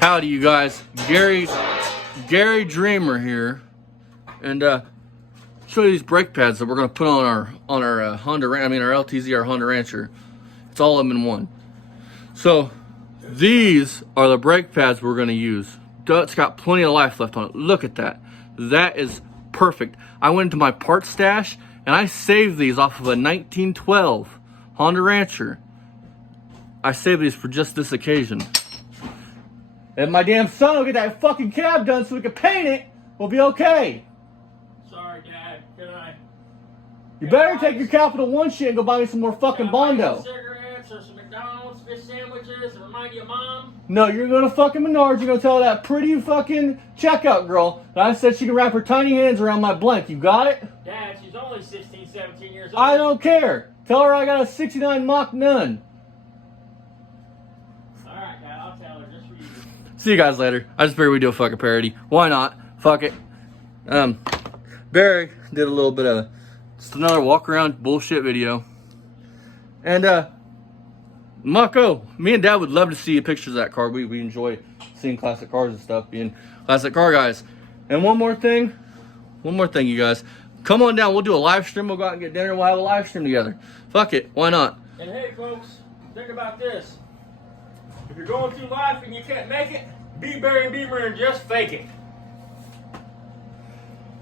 Howdy, you guys. Gary Dreamer here, and show you these brake pads that we're gonna put on our Honda. I mean our LTZ, our Honda Rancher. It's all of them in one. So these are the brake pads we're gonna use. It's got plenty of life left on it. Look at that. That is perfect. I went into my parts stash and I saved these off of a 1912 Honda Rancher. I saved these for just this occasion. If my damn son will get that fucking cab done so we can paint it, we'll be okay. Sorry, Dad. Can I? You better take your Capital One shit and go buy me some more fucking Bondo. Cigarettes or some McDonald's fish sandwiches and remind you of Mom? No, you're going to fucking Menards. You're going to tell that pretty fucking checkout girl that I said she can wrap her tiny hands around my blank. You got it? Dad, she's only 16, 17 years old. I don't care. Tell her I got a 69 Mach None. Alright, Dad, I'll tell her just for you. See you guys later. I just figured we'd do a fucking parody. Why not? Fuck it. Barry did a little bit of just another walk around bullshit video. And Mako, me and Dad would love to see pictures of that car. We enjoy seeing classic cars and stuff, being classic car guys. And one more thing, you guys. Come on down, we'll do a live stream, we'll go out and get dinner, we'll have a live stream together. Fuck it, why not? And hey, folks, think about this. If you're going through life and you can't make it, be Barry Beamer and just fake it.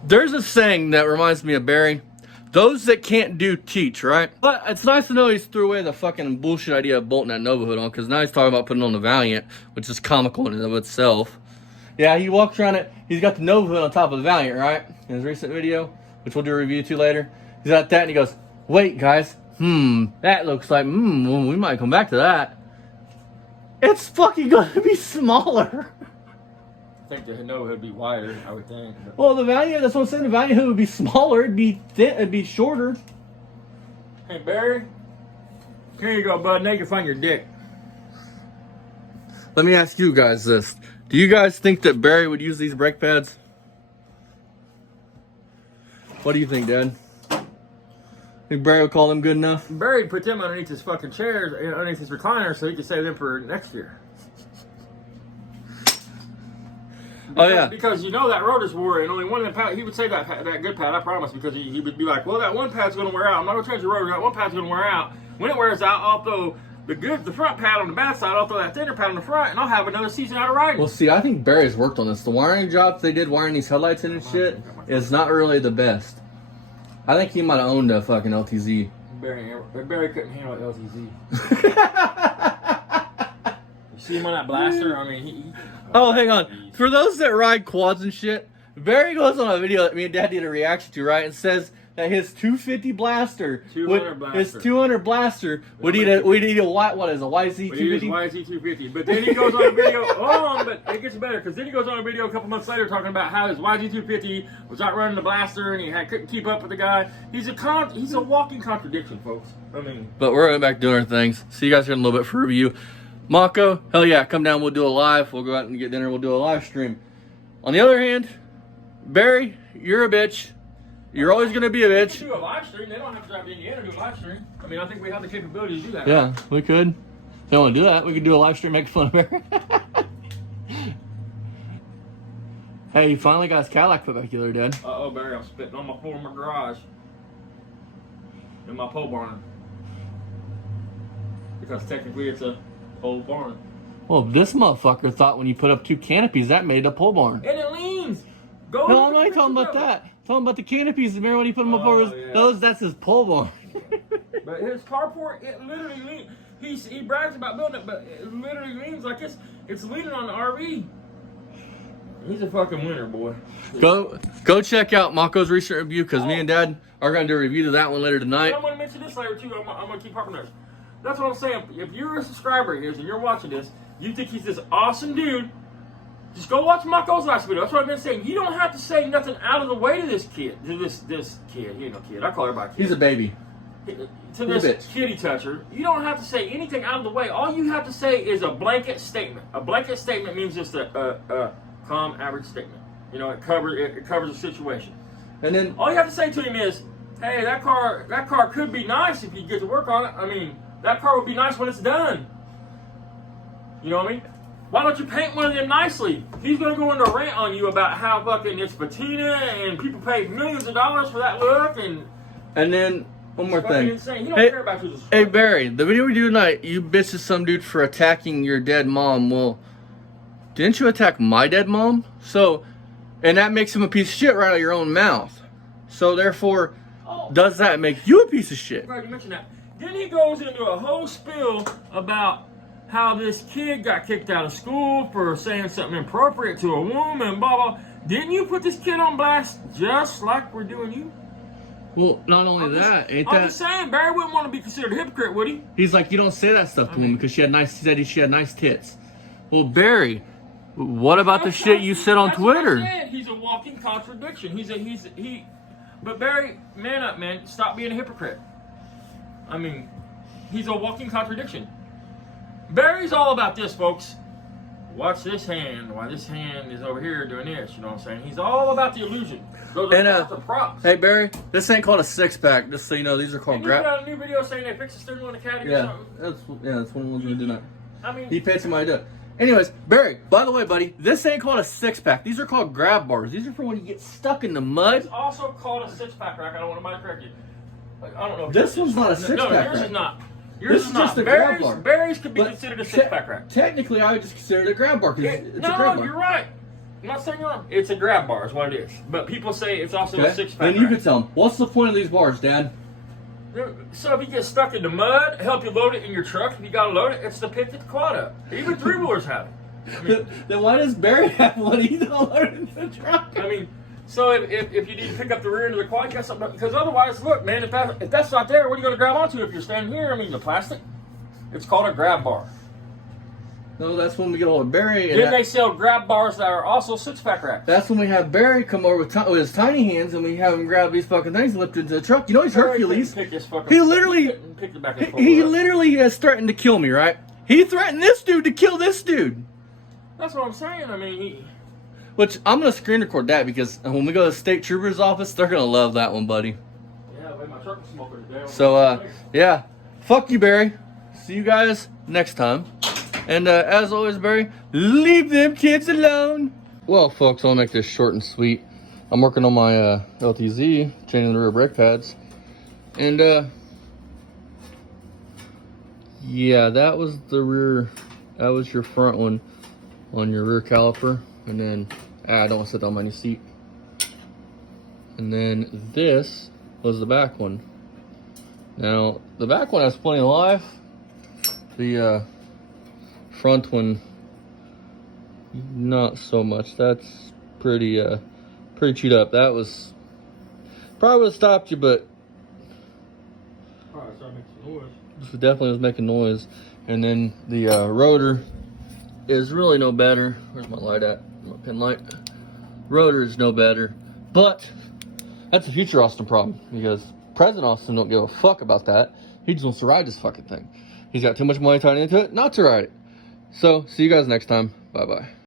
There's a saying that reminds me of Barry. Those that can't do teach, right? But it's nice to know he's threw away the fucking bullshit idea of bolting that Nova hood on, because now he's talking about putting on the Valiant, which is comical in and of itself. Yeah, he walks around it. He's got the Nova hood on top of the Valiant, right? In his recent video, which we'll do a review to later. He's got that and he goes, wait guys, that looks like, well, we might come back to that. It's fucking gonna be smaller. I think the Nova would be wider, I would think. Well, the Valiant, that's what I'm saying, the Valiant hood would be smaller, it'd be thin, it'd be shorter. Hey, Barry, here you go, bud. Now you can find your dick. Let me ask you guys this. Do you guys think that Barry would use these brake pads? What do you think, Dad? Think Barry would call them good enough? Barry put them underneath his fucking chairs, underneath his recliner, so he could save them for next year. Because you know that Rotus wore it, and only one of them pads, he would say that good pad, I promise, because he would be like, well, that one pad's going to wear out. I'm not going to change the rotor, that one pad's going to wear out. When it wears out, I'll throw the front pad on the back side, I'll throw that thinner pad on the front, and I'll have another season out of riding. Well, see, I think Barry's worked on this. The wiring jobs they did, wiring these headlights in and shit, is not really the best. I think he might have owned a fucking LTZ. Barry couldn't handle an LTZ. You see him on that blaster? I mean, Oh, hang on. For those that ride quads and shit, Barry goes on a video that me and Dad did a reaction to, right? And says that his 250 blaster, his 200 blaster would eat a what is a YZ250? YZ250. But then he goes on a video. But it gets better, because then he goes on a video a couple months later talking about how his YZ250 was outrunning the blaster and he couldn't keep up with the guy. He's a walking contradiction, folks. I mean. But we're going back doing our things. See you guys here in a little bit for review. Mako, hell yeah, come down, we'll do a live. We'll go out and get dinner, we'll do a live stream. On the other hand, Barry, you're a bitch. You're always going to be a bitch. We can do a live stream. They don't have to drive to Indiana to do a live stream. I mean, I think we have the capability to do that. Yeah, right? We could. If they want to do that, we could do a live stream making fun of Barry. Hey, he finally got his Cadillac put back the other day. Uh-oh, Barry, I'm spitting on my floor in my garage. In my pole barn. Because technically it's a pole barn. Well, this motherfucker thought when you put up two canopies, that made a pole barn. And it leans. No, I'm not talking about that. I'm talking about the canopies. Remember when he put them up over those? That's his pole barn. But his carport, it literally leans. He brags about building it, but it literally leans like it's leaning on the RV. He's a fucking winner, boy. Go check out Mako's recent review, because me and Dad are going to do a review to that one later tonight. And I'm going to mention this later, too. I'm going to keep harping there. That's what I'm saying. If you're a subscriber of his and you're watching this, you think he's this awesome dude, just go watch Mako's last video. That's what I've been saying. You don't have to say nothing out of the way to this kid. To this kid. He ain't no kid. I call everybody kid. He's a baby. To this kitty toucher. You don't have to say anything out of the way. All you have to say is a blanket statement. A blanket statement means just a calm, average statement. You know, it covers the situation. And then all you have to say to him is, hey, that car could be nice if you get to work on it. I mean, that car would be nice when it's done. You know what I mean? Why don't you paint one of them nicely? He's gonna go into a rant on you about how fucking it's patina and people pay millions of dollars for that look and then one more it's fucking thing. insane. He don't care about you. Hey Barry, the video we do tonight, you bitched at some dude for attacking your dead mom. Well, didn't you attack my dead mom? So, and that makes him a piece of shit right out of your own mouth. So therefore, does that make you a piece of shit? Right, you mentioned that. Then he goes into a whole spiel about how this kid got kicked out of school for saying something inappropriate to a woman, blah, blah. Didn't you put this kid on blast just like we're doing you? Well, not only I'm just saying, Barry wouldn't want to be considered a hypocrite, would he? He's like, you don't say that stuff to women because she said she had nice tits. Well, Barry, what about the shit you said on Twitter? What I said. He's a walking contradiction. But Barry, man up, man. Stop being a hypocrite. I mean, he's a walking contradiction. Barry's all about this, folks. Watch this hand. Why this hand is over here doing this? You know what I'm saying? He's all about the illusion. Those are props. Hey Barry, this ain't called a six-pack. Just so you know, these are called And you put out a new video saying they fixed the steering wheel in the caddy or something. That's one of the ones we do that. I mean, He paid somebody to do it. Anyways, Barry, by the way, buddy, this ain't called a six-pack. These are called grab bars. These are for when you get stuck in the mud. it's also called a six-pack rack. I don't want anybody to correct you. Like, I don't know. If This one's not a six-pack No, yours rack. is not. Yours This is is not. just a grab bar. Barry's could be But considered a six-pack rack. Technically, I would just consider it a grab bar because it's a grab bar. No, you're right. I'm not saying you're wrong. It's a grab bar is what it is. But people say it's also a Okay? six-pack Then you rack. can tell them, what's the point of these bars, Dad? So if you get stuck in the mud, help you load it in your truck. If you got to load it, it's to pick the quad up. Even three-wheelers have it. I mean, Then why does Barry have one? He don't load it in the truck. I mean, so if you need to pick up the rear end of the quad, you got something. Because otherwise, look, man, if that's not there, what are you going to grab onto if you're standing here? I mean, the plastic. It's called a grab bar. No, that's when we get a hold of Barry. Then they sell grab bars that are also six-pack racks. That's when we have Barry come over with his tiny hands and we have him grab these fucking things and lift it into the truck. You know he's Hercules. He He literally has threatened to kill me, right? He threatened this dude to kill this dude. That's what I'm saying. I mean, Which I'm gonna screen record that because when we go to the state trooper's office, they're gonna love that one, buddy. yeah, my truck was smoking today. So yeah, fuck you, Barry. See you guys next time. And as always, Barry, leave them kids alone. Well, folks, I'll make this short and sweet. I'm working on my LTZ, changing the rear brake pads. And yeah, that was the rear, that was your front one on your rear caliper. And then, I don't want to sit on my new seat. And then this was the back one. Now, the back one has plenty of life. The front one, not so much. That's pretty chewed up. That was probably would have stopped you, but definitely was making noise. And then the rotor is really no better. Where's my light at? My pin light. Rotor is no better, but that's a future Austin problem because present Austin don't give a fuck about that. He just wants to ride this fucking thing. He's got too much money tied into it not to ride it. So, see you guys next time. Bye-bye.